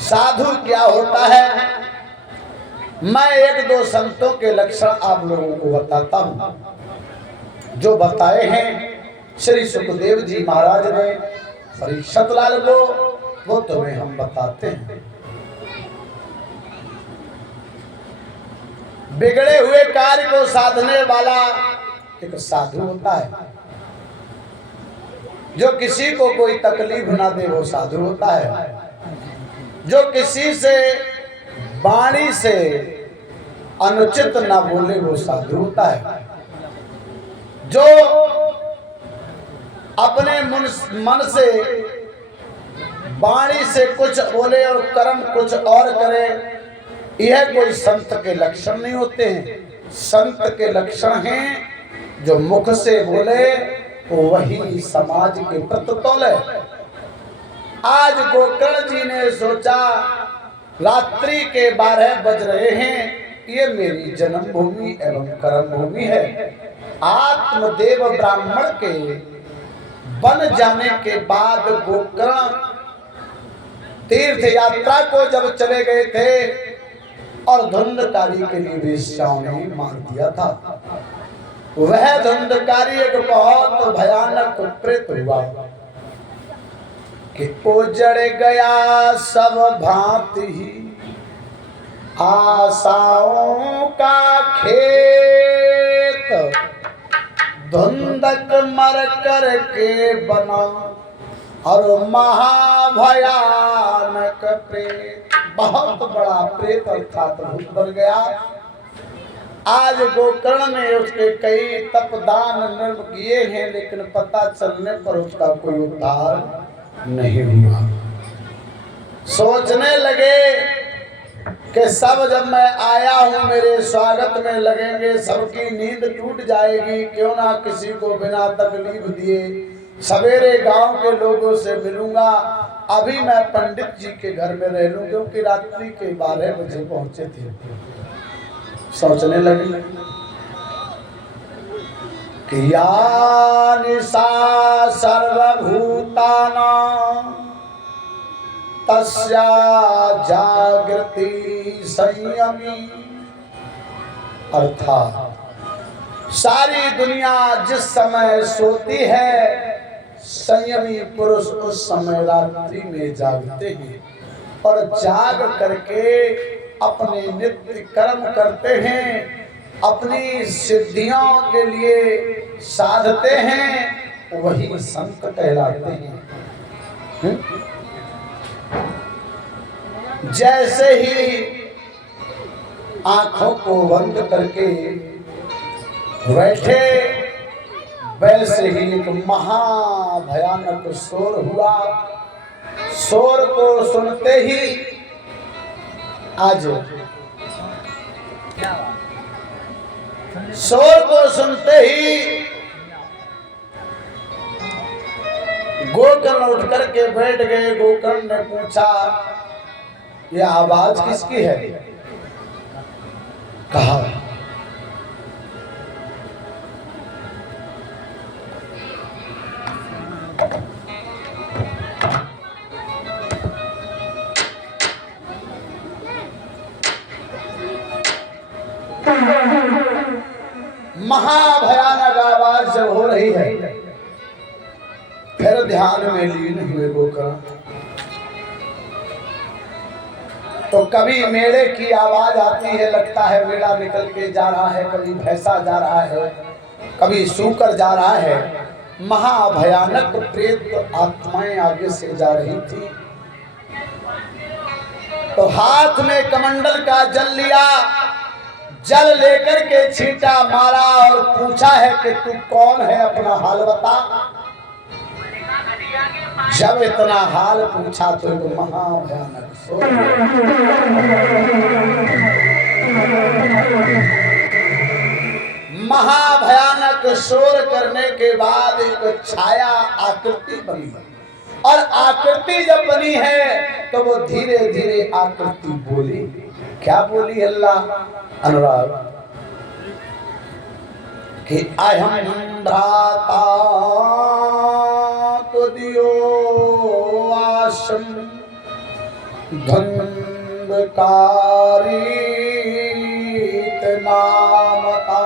साधु क्या होता है, मैं एक दो संतों के लक्षण आप लोगों को बताता हूं जो बताए हैं श्री सुखदेव जी महाराज ने परीक्षित लाल को, वो तुम्हें हम बताते हैं। बिगड़े हुए कार्य को साधने वाला एक साधु होता है। जो किसी को कोई तकलीफ ना दे वो साधु होता है। जो किसी से वाणी से अनुचित ना बोले वो साधु होता है। जो अपने मन से वाणी से कुछ बोले और कर्म कुछ और करे, यह कोई संत के लक्षण नहीं होते हैं। संत के लक्षण हैं जो मुख से बोले वही समाज के प्रति तोले। आज गोकर्ण जी ने सोचा रात्रि के 12 बज रहे हैं, ये मेरी जन्मभूमि एवं कर्म भूमि है। आत्मदेव ब्राह्मण के बन जाने के बाद गोकर्ण तीर्थ यात्रा को जब चले गए थे और धुंधकारी के लिए वेश्याओं ने मार दिया था। वह धुंधकारी एक बहुत भयानक प्रेत हुआ कि उजड़ गया सब भांति आशाओं का खेत, धुंधक मर कर के बना और महाभयानक प्रेत, बहुत बड़ा प्रेत अर्थात भूत बन गया। आज गोकर्ण ने उसके कई तपदान निर्म किए हैं, लेकिन पता चलने पर उसका कोई उद्धार नहीं हुआ। सोचने लगे कि सब जब मैं आया हूं मेरे स्वागत में लगेंगे, सबकी नींद टूट जाएगी, क्यों ना किसी को बिना तकलीफ दिए सवेरे गांव के लोगों से मिलूंगा। अभी मैं पंडित जी के घर में रह लूं, क्योंकि रात्रि के 12 बजे पहुंचे थे। सोचने लगे कि या निशा सर्वभूतानां तस्या जागृति संयमी, अर्थात सारी दुनिया जिस समय सोती है, संयमी पुरुष उस समय रात्रि में जागते हैं और जाग करके अपने नित्य कर्म करते हैं, अपनी सिद्धियों के लिए साधते हैं, वही संत कहलाते हैं। जैसे ही आंखों को बंद करके बैठे, वैसे ही एक महाभयानक शोर हुआ। शोर को सुनते ही शोर को सुनते ही गोकर्ण उठ करके बैठ गए। गोकर्ण ने पूछा यह आवाज किसकी है? कहा महाभयानक आवाज जब हो रही है, फिर ध्यान में लीन हुए गोकर्ण। तो कभी मेले की आवाज आती है, लगता है मेला निकल के जा रहा है, कभी भैंसा जा रहा है, कभी सूकर जा रहा है। महाभयानक प्रेत आत्माएं आगे से जा रही थी। तो हाथ में कमंडल का जल लिया, जल लेकर के छींटा मारा और पूछा है कि तू कौन है, अपना हाल बता। जब इतना हाल पूछा तो महाभयानक शोर, महाभयानक शोर करने के बाद एक छाया आकृति बनी, और आकृति जब बनी है तो वो धीरे धीरे आकृति बोली। क्या बोली? अल्लाह अनुराग कि अहम भ्राता तो दियो आशम धुंधकारित नाम का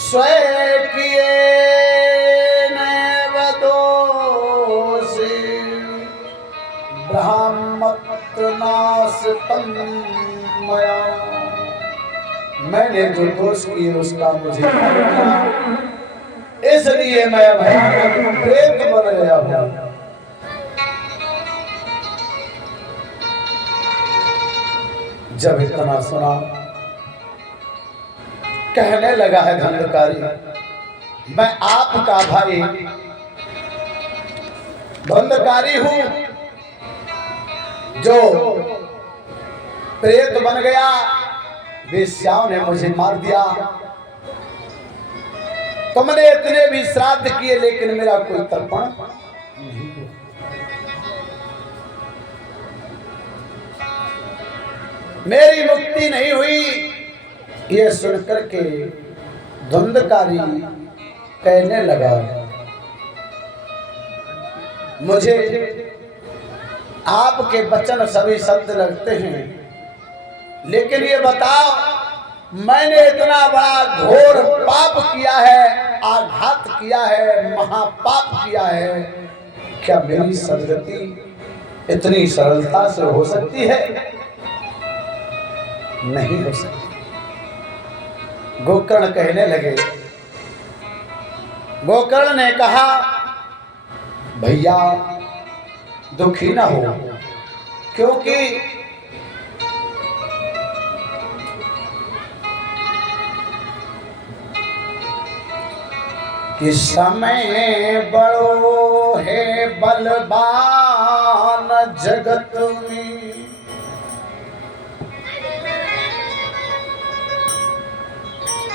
स्वयं किए नैव दोषी ब्रह्मत्व नाशतम मया। मैंने जो दोष किए उसका मुझे मिला, इसलिए मैं भयानक प्रेत बन गया हूं। जब इतना सुना कहने लगा है धुंधकारी, मैं आपका भाई धुंधकारी हूं जो प्रेत बन गया, वेश्याओं ने मुझे मार दिया। तुमने इतने भी श्राद्ध किए लेकिन मेरा कोई तर्पण नहीं हुआ। मेरी मुक्ति नहीं हुई। ये सुनकर के धुंधकारी कहने लगा, मुझे आपके वचन सभी सत्य लगते हैं, लेकिन ये बताओ मैंने इतना बड़ा घोर पाप किया है, आघात किया है, महापाप किया है, क्या मेरी सदगति इतनी सरलता से हो सकती है? नहीं हो सकती। गोकर्ण कहने लगे, गोकर्ण ने कहा भैया दुखी ना हो, क्योंकि कि समय बड़ो है बलवान जगत में,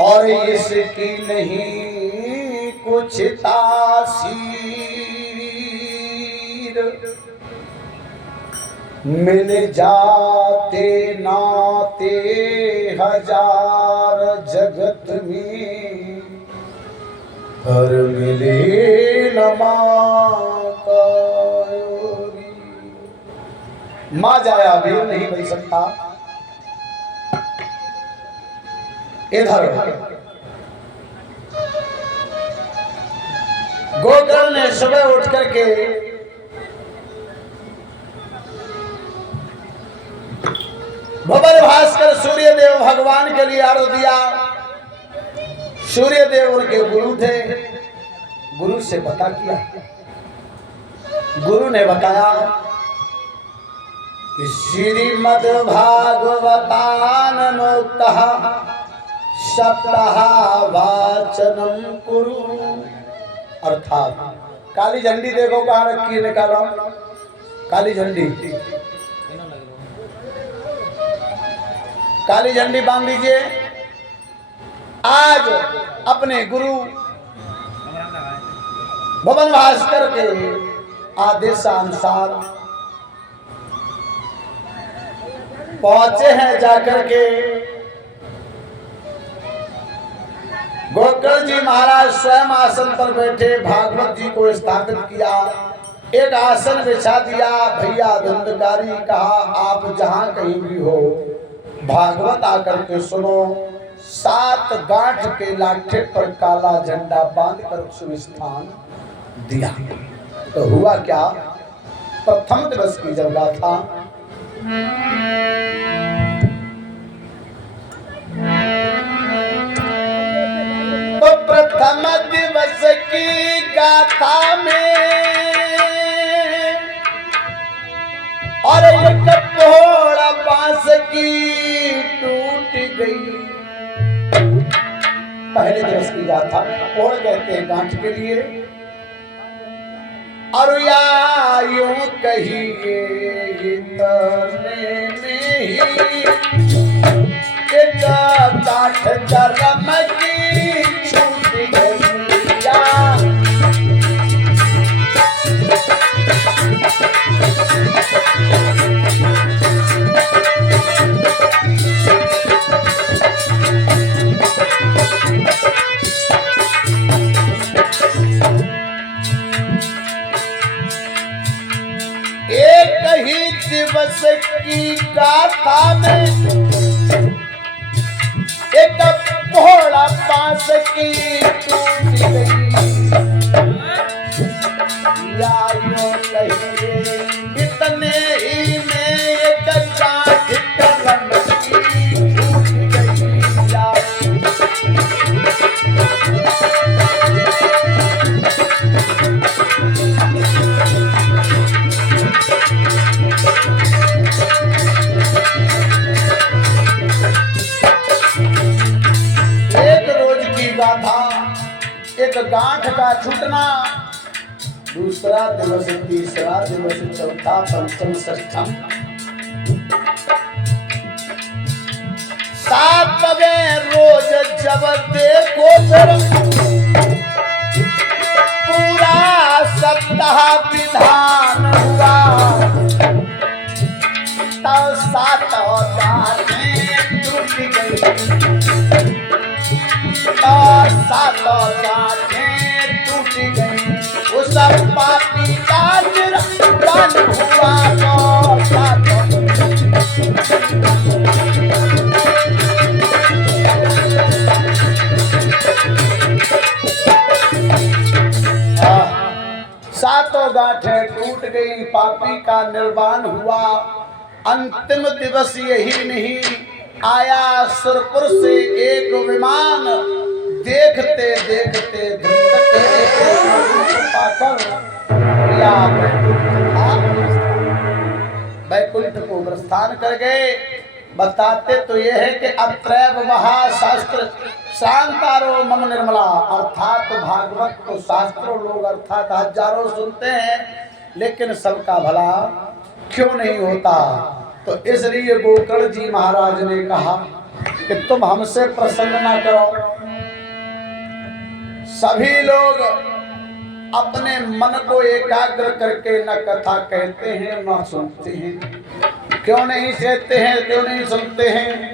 और इसकी नहीं कुछ तासीर, मिल जाते नाते हजार जगत में, हर मिले न माँ का योगी। माँ जाया वीर नहीं मिल सकता। इधर गोकर्ण ने सुबह उठ करके भवन भास्कर सूर्यदेव भगवान के लिए अर्घ दिया। सूर्यदेव उनके गुरु थे, गुरु से पता किया। गुरु ने बताया कि श्रीमद् भागवतानमुक्तः सप्ताह वाचनम कुरु, अर्थात काली झंडी देखो कहाँ रखी है, निकालो काली झंडी, काली झंडी बांध लीजिए। आज अपने गुरु भवन भास्कर के आदेशानुसार पहुंचे हैं। जाकर के गोकर्ण जी महाराज स्वयं आसन पर बैठे भागवत जी को स्थापित किया, एक आसन बिछा दिया। भैया धुंधकारी कहा आप जहां कहीं भी हो भागवत आकर के सुनो। 7 गांठ के लाठे पर काला झंडा बांधकर शुभ स्थान दिया। तो हुआ क्या, प्रथम दिवस की जब गाथा तो प्रथम दिवस की गाथा में और एक घोड़ा बांस की टूट गई। पहले दिवस की गाथा में ओढ़ कहते हैं गांठ के लिए, और या यूं कहिए इतने में ही एक गांठ जरम की छूट गई। ही दिवस की गाथा में एक पोहड़ा पास की टूट गई। या यूं कहिए इतने ही में एक गांठ कलम की टूट गई। या एक रोज की गाथा, एक गांठ का छूटना, दूसरा दिवस, तीसरा दिवस, चौथा, पंचम, षष्ठम, सातवें रोज जब देखो फिर पूरा सप्ताह विधान हुआ, तब सातों गांठें टूट गई। सातों गांठें टूट गई। उस पापी का निर्वाण हुआ तो सातों। सातों गांठें टूट गई, पापी का निर्वाण हुआ। अंतिम दिवस यही नहीं, आया सुरपुर से एक विमान, देखते देखते पाकर या वैकुंठ को प्रस्थान कर गए। बताते तो यह है कि अत्रैव महाशास्त्र शांतारो मम निर्मला, अर्थात भागवत तो शास्त्रों लोग अर्थात हजारों सुनते हैं, लेकिन सबका भला क्यों नहीं होता। तो इसलिए गोकर्ण जी महाराज ने कहा कि तुम हमसे प्रसन्न ना करो। सभी लोग अपने मन को एकाग्र करके न कथा कहते हैं न सुनते हैं। क्यों नहीं कहते हैं, क्यों नहीं सुनते हैं?